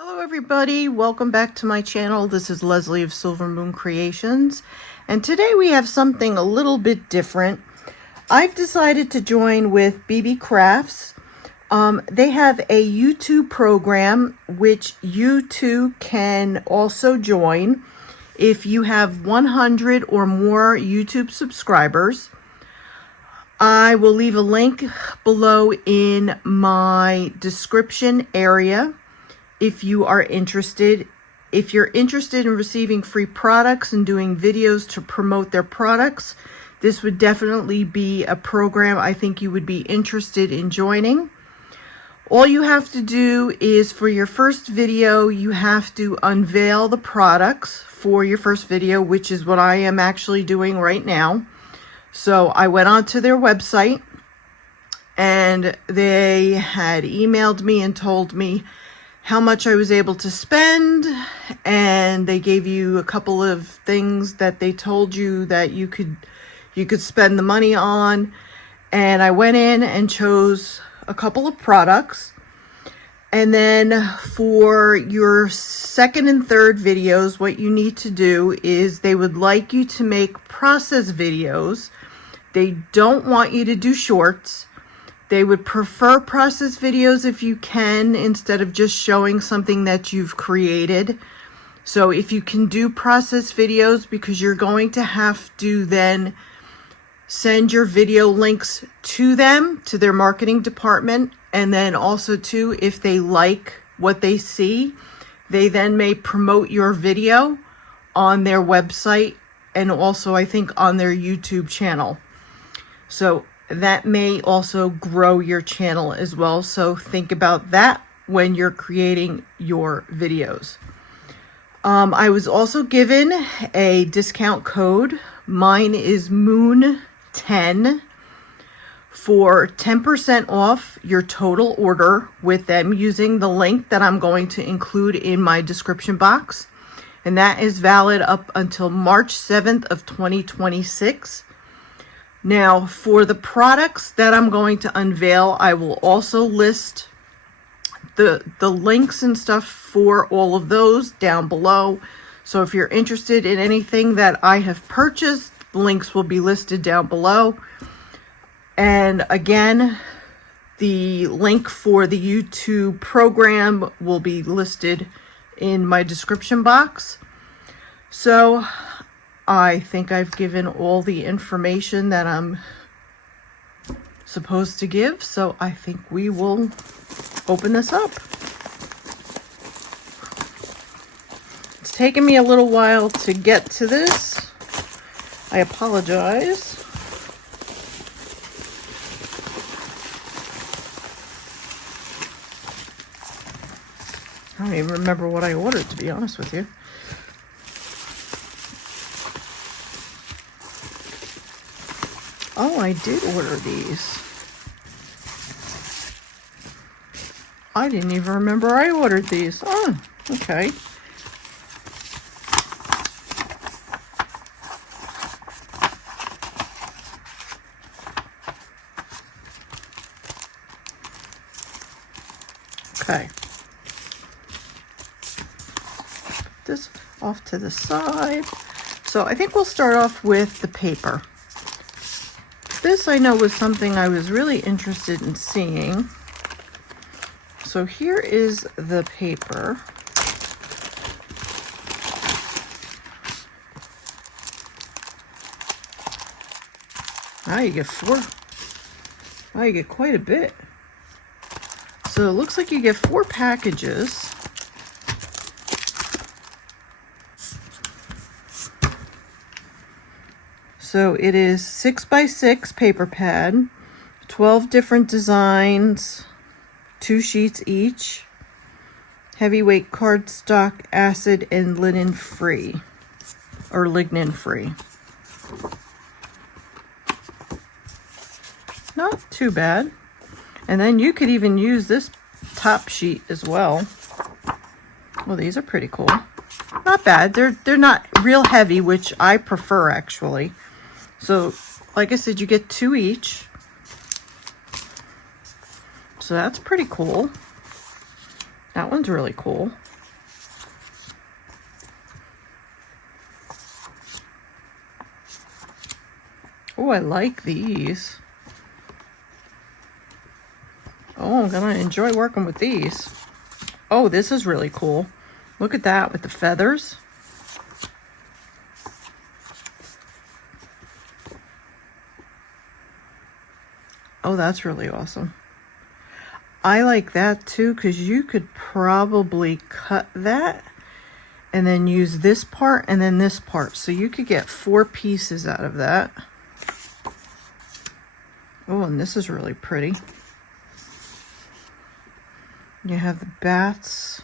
Hello everybody, welcome back to my channel. This is Leslie of Silver Moon Creations, and today we have something a little bit different. I've decided to join with BeeBeeCrafts. They have a YouTube program which you too can also join if you have 100 or more YouTube subscribers. I will leave a link below in my description area if you are interested. If you're interested in receiving free products and doing videos to promote their products, this would definitely be a program I think you would be interested in joining. All you have to do is, for your first video, you have to unveil the products for your first video, which is what I am actually doing right now. So I went onto their website and they had emailed me and told me how much I was able to spend, and they gave you a couple of things that they told you that you could spend the money on. And I went in and chose a couple of products. And then for your second and third videos, what you need to do is they would like you to make process videos. They don't want you to do shorts. They would prefer process videos if you can, instead of just showing something that you've created. So if you can do process videos, because you're going to have to then send your video links to them, to their marketing department, and then also too, if they like what they see, they then may promote your video on their website and also I think on their YouTube channel. So that may also grow your channel as well. So think about that when you're creating your videos. I was also given a discount code. Mine is Moon10 for 10% off your total order with them using the link that I'm going to include in my description box. And that is valid up until March 7th of 2026. Now, for the products that I'm going to unveil, I will also list the links and stuff for all of those down below. So if you're interested in anything that I have purchased, the links will be listed down below. And again, the link for the YouTube program will be listed in my description box. So I think I've given all the information that I'm supposed to give, so I think we will open this up. It's taken me a little while to get to this. I apologize. I don't even remember what I ordered, to be honest with you. Oh, I did order these. I didn't even remember I ordered these. Oh, okay. Okay. Put this off to the side. So I think we'll start off with the paper. This I know was something I was really interested in seeing. So here is the paper. Now you get four. Now you get quite a bit. So it looks like you get 4 packages. So it is 6x6 paper pad, 12 different designs, 2 sheets each, heavyweight cardstock, acid and linen free, or lignin free. Not too bad. And then you could even use this top sheet as well. Well, these are pretty cool. Not bad. They're not real heavy, which I prefer actually. So, like I said, you get 2 each. So that's pretty cool. That one's really cool. Oh, I like these. Oh, I'm gonna enjoy working with these. Oh, this is really cool. Look at that with the feathers. Oh, that's really awesome. I like that too, because you could probably cut that and then use this part and then this part. So you could get 4 pieces out of that. Oh, and this is really pretty. You have the bats,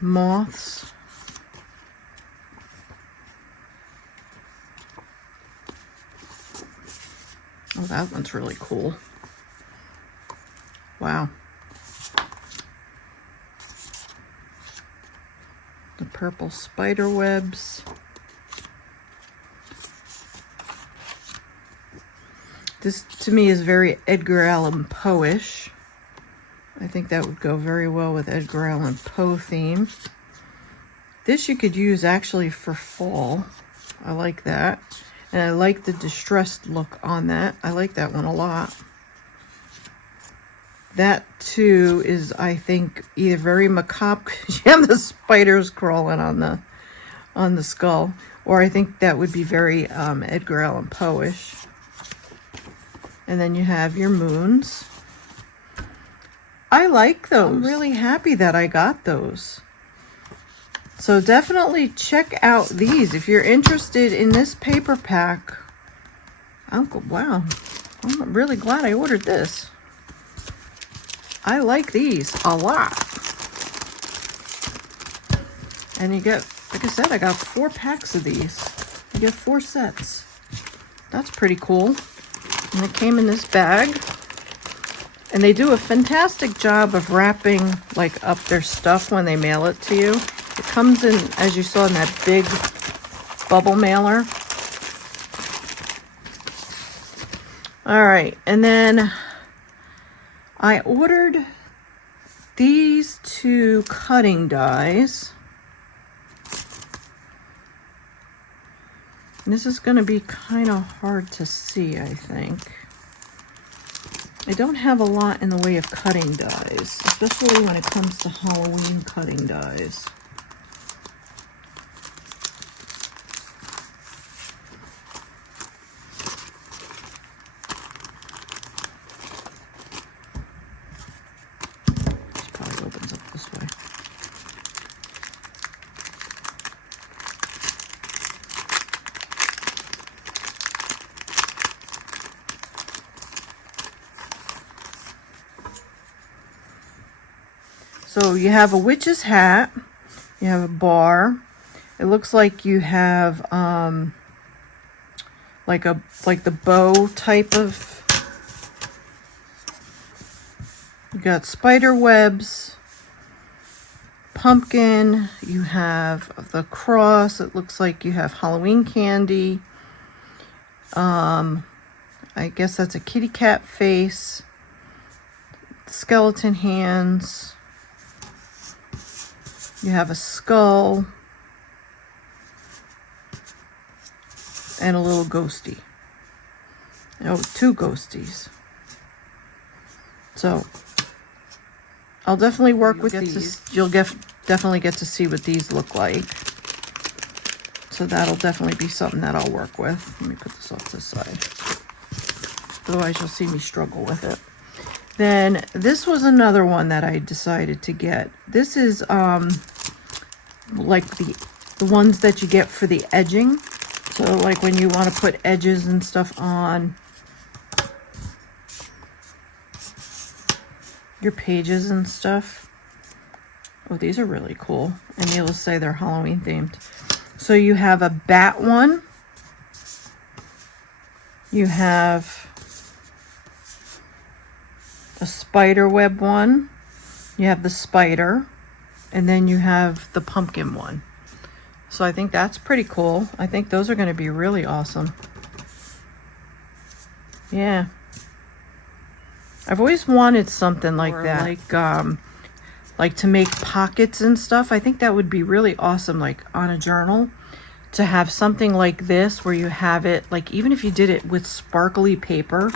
moths. Oh, that one's really cool. Wow. The purple spider webs. This to me is very Edgar Allan Poe-ish. I think that would go very well with Edgar Allan Poe theme. This you could use actually for fall. I like that. And I like the distressed look on that. I like that one a lot. That too is, I think, either very macabre because you have the spiders crawling on the skull, or I think that would be very Edgar Allan Poe-ish. And then you have your moons. I like those. I'm really happy that I got those. So definitely check out these if you're interested in this paper pack. Wow, I'm really glad I ordered this. I like these a lot. And you get, like I said, I got 4 packs of these. You get 4 sets. That's pretty cool. And it came in this bag. And they do a fantastic job of wrapping like up their stuff when they mail it to you. It comes in, as you saw, in that big bubble mailer. All right, and then I ordered these 2 cutting dies. And this is going to be kind of hard to see, I think. I don't have a lot in the way of cutting dies, especially when it comes to Halloween cutting dies. This probably opens up this way. So you have a witch's hat, you have a bar. It looks like you have like the bow type of. You got spider webs, pumpkin. You have the cross. It looks like you have Halloween candy. I guess that's a kitty cat face. Skeleton hands. You have a skull and a little ghosty. Oh, 2 ghosties. So I'll definitely work with these. You'll definitely get to see what these look like. So that'll definitely be something that I'll work with. Let me put this off to the side. Otherwise you'll see me struggle with it. Then this was another one that I decided to get. This is like the ones that you get for the edging. So like when you want to put edges and stuff on your pages and stuff. Oh, these are really cool. And needless to say, they're Halloween themed. So you have a bat one. You have a spider web one. You have the spider. And then you have the pumpkin one. So I think that's pretty cool. I think those are going to be really awesome. Yeah. I've always wanted something like that. Like to make pockets and stuff. I think that would be really awesome, like on a journal. to have something like this where you have it, like even if you did it with sparkly paper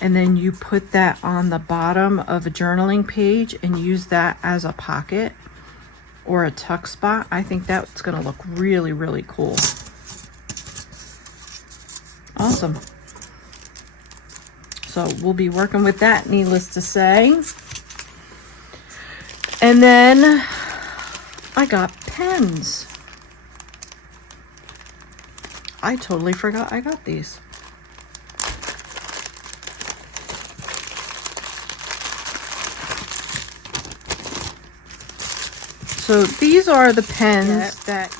and then you put that on the bottom of a journaling page and use that as a pocket or a tuck spot, I think that's gonna look really, really cool. Awesome. So we'll be working with that, needless to say. And then I got pens. I totally forgot I got these. So these are the pens that,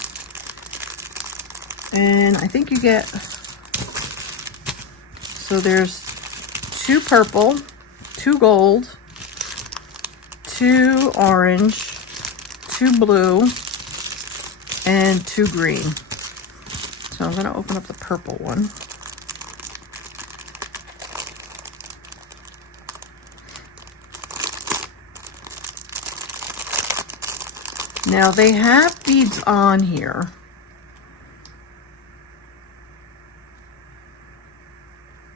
and I think you get, so there's 2 purple, 2 gold, 2 orange, 2 blue, and 2 green. So I'm going to open up the purple one. Now they have beads on here.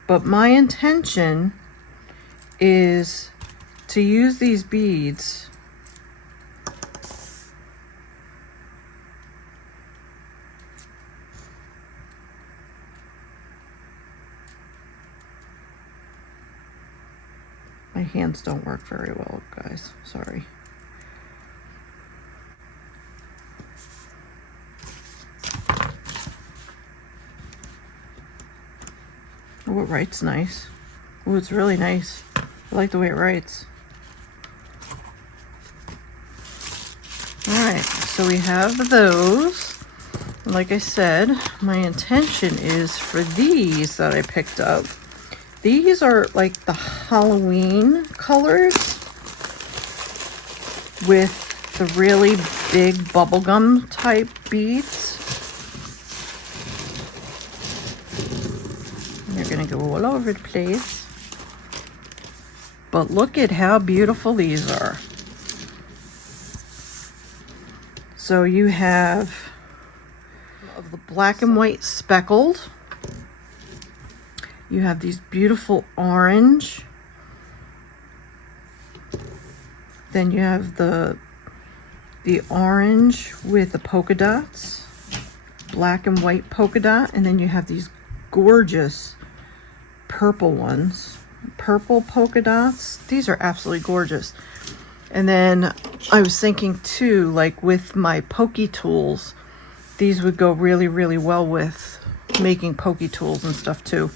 But my intention is to use these beads my hands don't work very well, guys. Sorry. Oh, it writes nice. Oh, it's really nice. I like the way it writes. Alright, so we have those. And like I said, my intention is for these that I picked up. These are like the Halloween colors with the really big bubblegum type beads. They're gonna go all over the place. But look at how beautiful these are. So you have of the black and white speckled. You have these beautiful orange. Then you have the orange with the polka dots, black and white polka dot, and then you have these gorgeous purple ones, purple polka dots. These are absolutely gorgeous. And then I was thinking too, like with my pokey tools, these would go really, really well with making pokey tools and stuff too.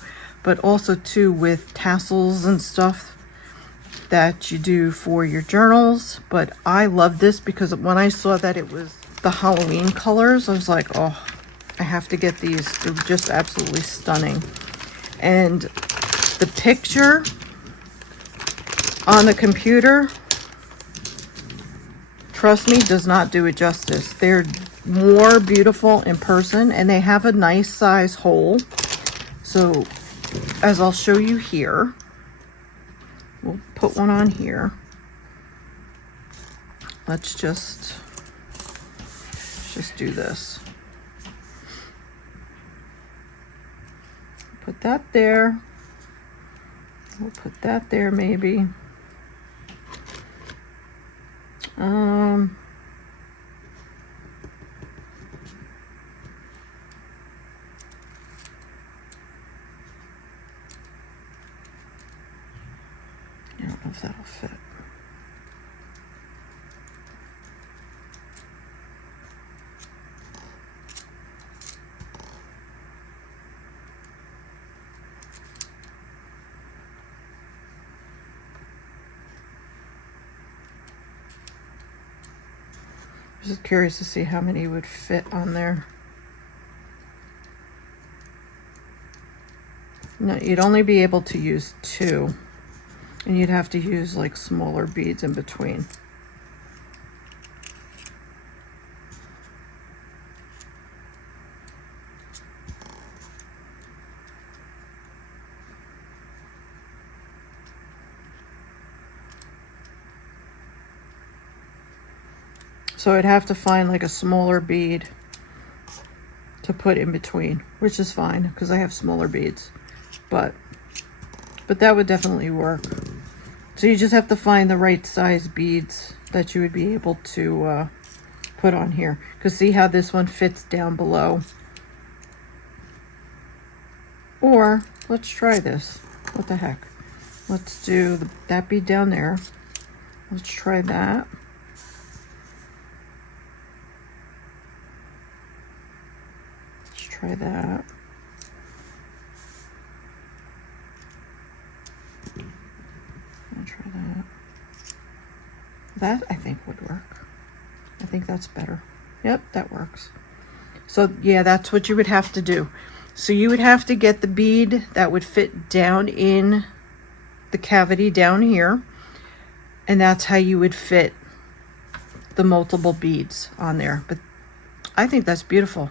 But also too with tassels and stuff that you do for your journals. But I love this because when I saw that it was the Halloween colors, I was like, oh, I have to get these. They're just absolutely stunning. And the picture on the computer, trust me, does not do it justice. They're more beautiful in person, and they have a nice size hole. So as I'll show you here, we'll put one on here. Let's just do this. Put that there. We'll put that there maybe. I don't know if that'll fit. I'm just curious to see how many would fit on there. No, you'd only be able to use 2. And you'd have to use like smaller beads in between. So I'd have to find like a smaller bead to put in between, which is fine because I have smaller beads, but that would definitely work. So you just have to find the right size beads that you would be able to put on here, because see how this one fits down below. Or let's try this. What the heck? Let's do that bead down there. Let's try that. Let's try that. I'll try that. That I think would work. I think that's better. Yep, that works. So yeah, that's what you would have to do. So you would have to get the bead that would fit down in the cavity down here, and that's how you would fit the multiple beads on there. But I think that's beautiful.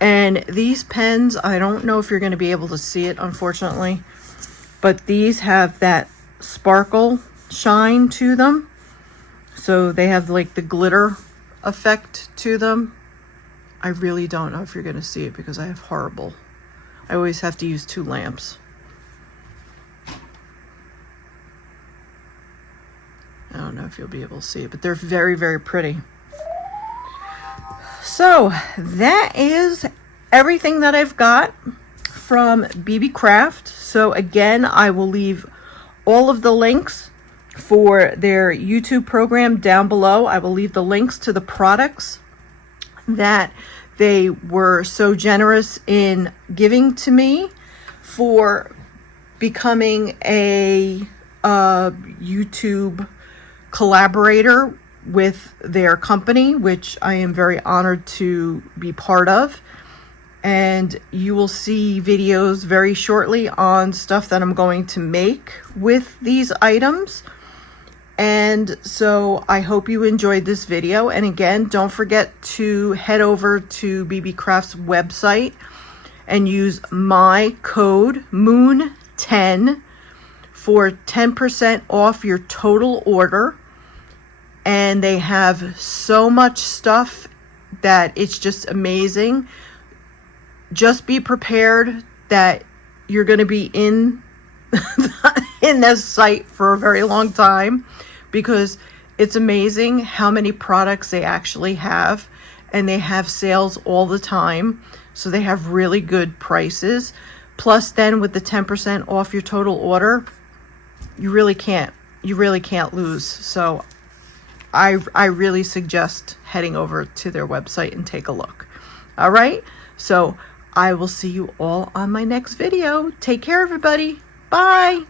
And these pens, I don't know if you're going to be able to see it, unfortunately, but these have that sparkle shine to them. So they have like the glitter effect to them. I really don't know if you're going to see it because I have horrible. I always have to use 2 lamps. I don't know if you'll be able to see it, but they're very, very pretty. So that is everything that I've got from BeeBeeCraft. So again, I will leave all of the links for their YouTube program down below. I will leave the links to the products that they were so generous in giving to me for becoming a YouTube collaborator with their company, which I am very honored to be part of. And you will see videos very shortly on stuff that I'm going to make with these items. And so I hope you enjoyed this video. And again, don't forget to head over to BeeBeeCraft's website and use my code MOON10 for 10% off your total order. And they have so much stuff that it's just amazing. Just be prepared that you're going to be in this site for a very long time, because it's amazing how many products they actually have, and they have sales all the time. So they have really good prices. Plus then with the 10% off your total order, you really can't lose. So I really suggest heading over to their website and take a look. All right. So I will see you all on my next video. Take care, everybody. Bye.